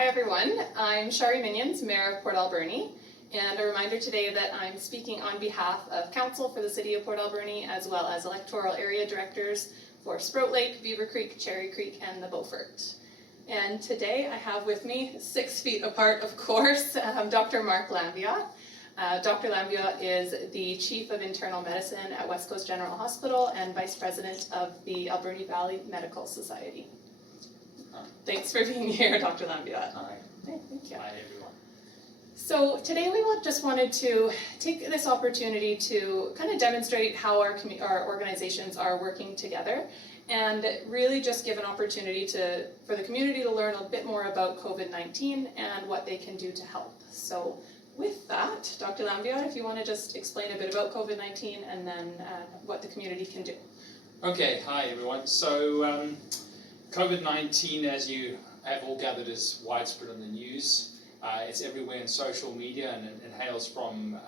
Hi everyone, I'm Shari Minions, Mayor of Port Alberni, and a reminder today that I'm speaking on behalf of Council for the City of Port Alberni, as well as electoral area directors for Sprout Lake, Beaver Creek, Cherry Creek, and the Beaufort. And today I have with me, 6 feet apart of course, Dr. Mark Lambiotte. Dr. Lambiotte is the Chief of Internal Medicine at West Coast General Hospital and Vice President of the Alberni Valley Medical Society. Thanks for being here, Dr. Lambiotte. Hi. Thank you. Hi, everyone. So today we just wanted to take this opportunity to kind of demonstrate how our organizations are working together, and really just give an opportunity for the community to learn a bit more about COVID-19 and what they can do to help. So with that, Dr. Lambiotte, if you want to just explain a bit about COVID-19 and then what the community can do. Okay, hi everyone. So COVID-19, as you have all gathered, is widespread on the news. It's everywhere in social media, and it hails from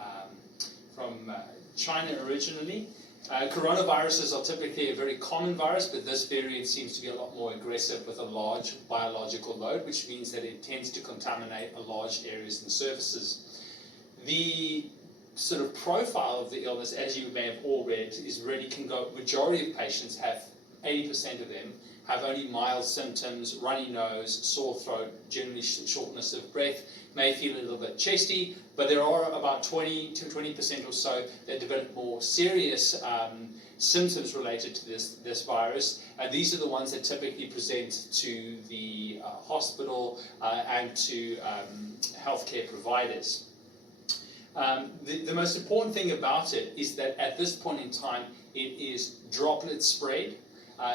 China originally. Coronaviruses are typically a very common virus, but this variant seems to be a lot more aggressive with a large biological load, which means that it tends to contaminate large areas and surfaces. The sort of profile of the illness, as you may have all read, is really majority of patients have, 80% of them, have only mild symptoms, runny nose, sore throat, generally shortness of breath, may feel a little bit chesty, but there are about 20% or so that develop more serious symptoms related to this virus. And these are the ones that typically present to the hospital and to healthcare providers. The most important thing about it is that at this point in time, it is droplet spread.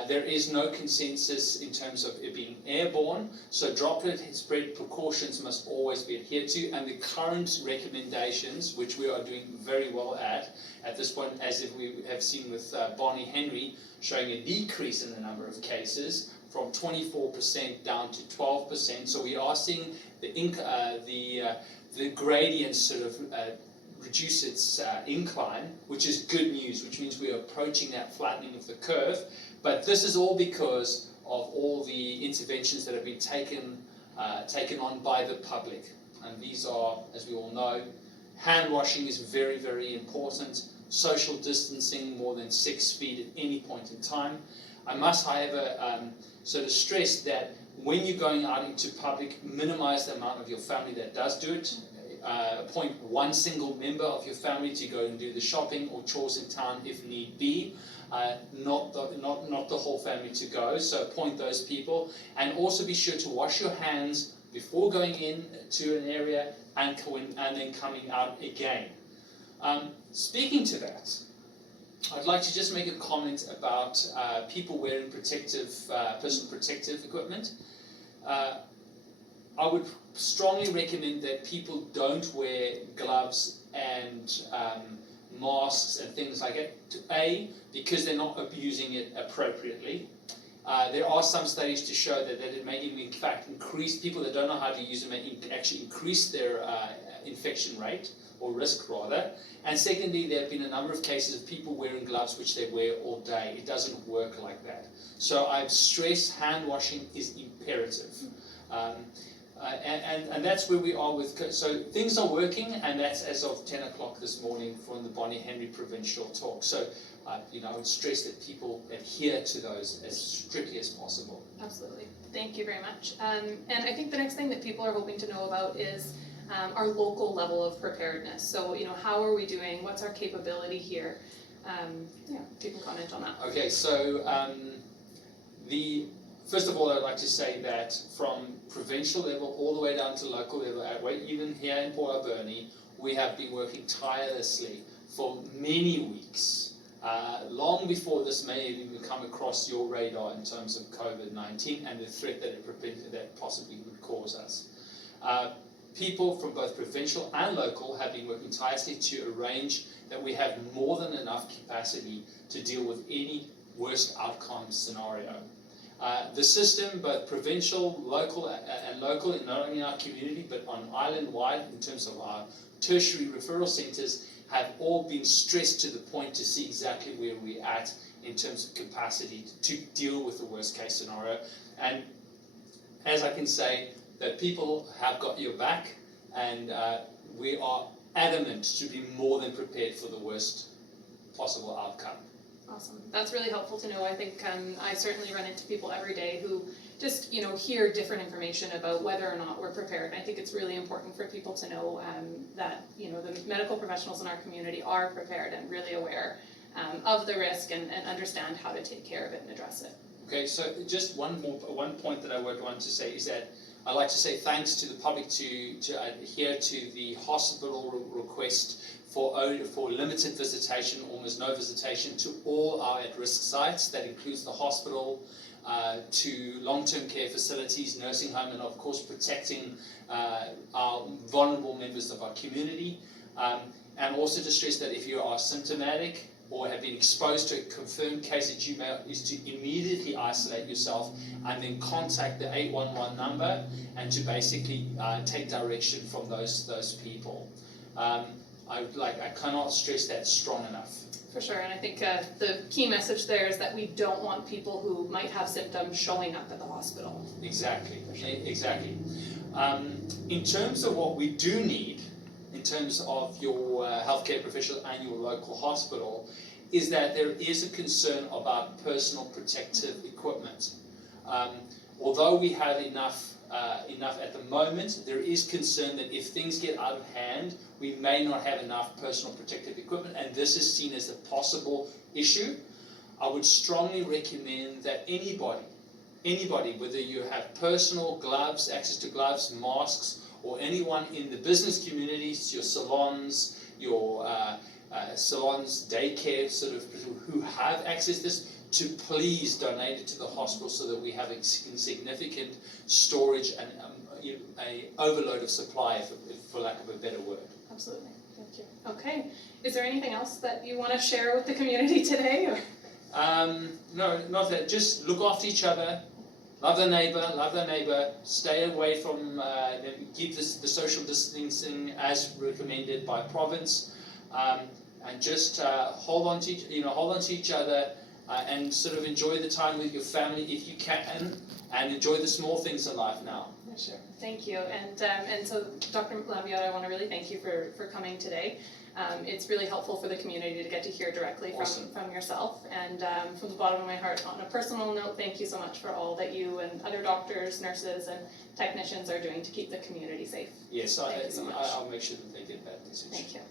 There is no consensus in terms of it being airborne, so droplet spread precautions must always be adhered to, and the current recommendations, which we are doing very well at this point, as if we have seen with Bonnie Henry, showing a decrease in the number of cases from 24% down to 12%. So we are seeing the gradient sort of reduce its incline, which is good news, which means we are approaching that flattening of the curve. But this is all because of all the interventions that have been taken on by the public. And these are, as we all know, hand washing is very, very important. Social distancing, more than 6 feet at any point in time. I must, however, sort of stress that when you're going out into public, minimize the amount of your family that does do it. Appoint one single member of your family to go and do the shopping or chores in town if need be. Not the whole family to go, so appoint those people, and also be sure to wash your hands before going in to an area and then coming out again. Speaking to that, I'd like to just make a comment about people wearing personal protective equipment. I would strongly recommend that people don't wear gloves and masks and things like that, because they're not abusing it appropriately. There are some studies to show that it may even, in fact, increase people that don't know how to use it, may actually increase their infection rate, or risk rather. And secondly, there have been a number of cases of people wearing gloves which they wear all day. It doesn't work like that. So I stress hand washing is imperative. And that's where we are with, so things are working, and that's as of 10 o'clock this morning from the Bonnie Henry Provincial Talk. So, I would stress that people adhere to those as strictly as possible. Absolutely. Thank you very much. And I think the next thing that people are hoping to know about is our local level of preparedness. So, how are we doing? What's our capability here? If you can comment on that. Okay, so first of all, I'd like to say that from provincial level all the way down to local level, even here in Port Alberni, we have been working tirelessly for many weeks, long before this may even come across your radar in terms of COVID-19 and the threat that possibly would cause us. People from both provincial and local have been working tirelessly to arrange that we have more than enough capacity to deal with any worst outcome scenario. The system, both provincial, local, not only in our community, but on island-wide, in terms of our tertiary referral centres, have all been stressed to the point to see exactly where we're at in terms of capacity to deal with the worst case scenario. And as I can say, that people have got your back, and we are adamant to be more than prepared for the worst possible outcome. Awesome. That's really helpful to know. I think I certainly run into people every day who just, hear different information about whether or not we're prepared. And I think it's really important for people to know that, the medical professionals in our community are prepared and really aware of the risk and understand how to take care of it and address it. Okay, so just one point that I would want to say is that I'd like to say thanks to the public to adhere to the hospital request for limited visitation, almost no visitation, to all our at-risk sites. That includes the hospital, to long-term care facilities, nursing home, and of course protecting our vulnerable members of our community. And also to stress that if you are symptomatic or have been exposed to a confirmed case at UMA, is to immediately isolate yourself and then contact the 811 number and to basically take direction from those people. I cannot stress that strong enough. For sure, and I think the key message there is that we don't want people who might have symptoms showing up at the hospital. Exactly, exactly. In terms of what we do need, in terms of your healthcare professional and your local hospital, is that there is a concern about personal protective equipment. Although we have enough at the moment, there is concern that if things get out of hand, we may not have enough personal protective equipment, and this is seen as a possible issue. I would strongly recommend that anybody, whether you have personal gloves, access to gloves, masks, or anyone in the business communities, your salons, daycare, sort of, who have access to this, to please donate it to the hospital so that we have a significant storage and a overload of supply, for lack of a better word. Absolutely. Thank you. Okay. Is there anything else that you want to share with the community today? Or? No, not that. Just look after each other. Love their neighbor, stay away from, keep the social distancing as recommended by province, and just hold on to each other, and sort of enjoy the time with your family if you can, and enjoy the small things in life now. Sure. Thank you. And so, Dr. Lambiotte, I want to really thank you for coming today. It's really helpful for the community to get to hear directly from yourself. And from the bottom of my heart, on a personal note, thank you so much for all that you and other doctors, nurses, and technicians are doing to keep the community safe. Yes, Thank you so much. I'll make sure that they get that message. Thank you.